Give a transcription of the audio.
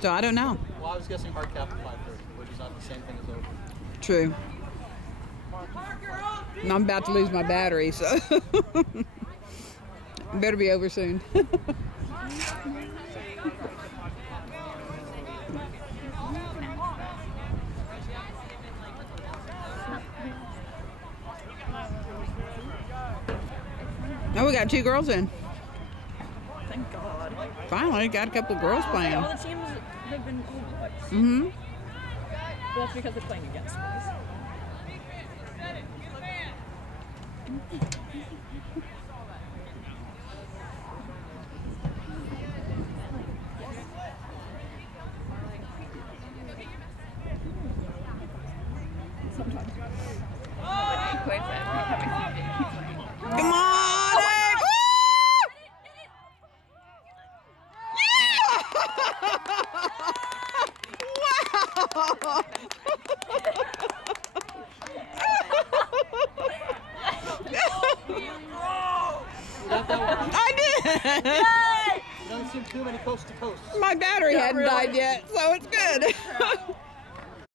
So I don't know. Well, I was guessing hard cap at 5:30, which is not the same thing as over. True. And I'm about to lose my battery, so better be over soon. Now we got 2 girls in. Thank God. Finally, got a couple girls playing. All the teams have been all boys. Mm-hmm. But that's because they're playing against boys. Come on, Dave! Woo! Wow! I did! You don't see too many coast to coast. My battery hadn't died yet, so it's good.